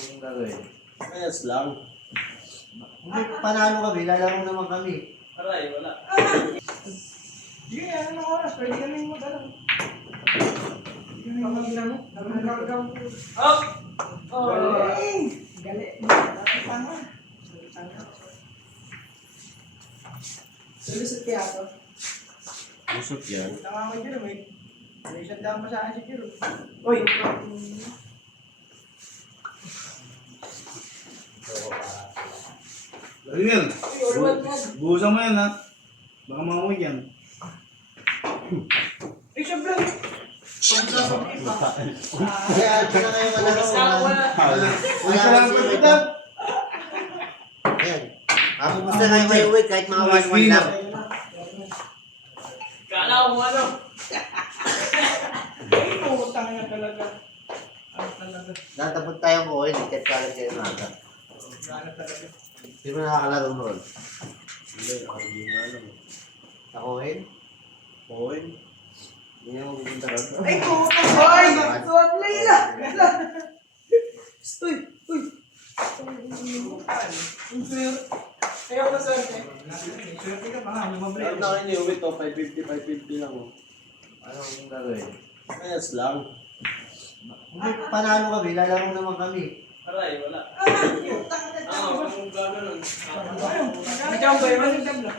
Anong gagawin? Ayos lang. Kung panalo kami, lalaro naman kami. Aray, wala. Sige, ano na oras? Pwede kami mag-ano. Pamagina mo? Up! Galing. Tama. Sulusot kaya ito. Busot yan. Tama mo dyan, may shutdown pa sa akin si Kiro. Uy! Ariel, Uy, ulwat mo. buhusan mo yan ha. Baka mamuwi yan. Uy, syempre. Kaya ano na kayo malaro? Isa lang ito ito. Ayan. Ako basta kayo may uwi kahit mga 1-1 lang. Kala mo ano? Uy, putang na talaga. Ano talaga? Natapot tayo ko, likat ka lang kayo naga. Ano talaga? Hindi mo nakakalaro noon. Hindi, ako hindi nga alam. Ako rin? Owen? Hindi ako pupunta ron. Ay, putang! Hoy! Suwag na ila! Uy! Uy! Ang sir. Ayaw na sir. Swerte ka ba nga? Meron na kayo niyo ito, 550 lang. Anong gagawin? Ayos lang. Kung panalo kami, lalaro naman kami. Aray, wala. Putang na Anong gagawin? Jump ba yun? Jump lang.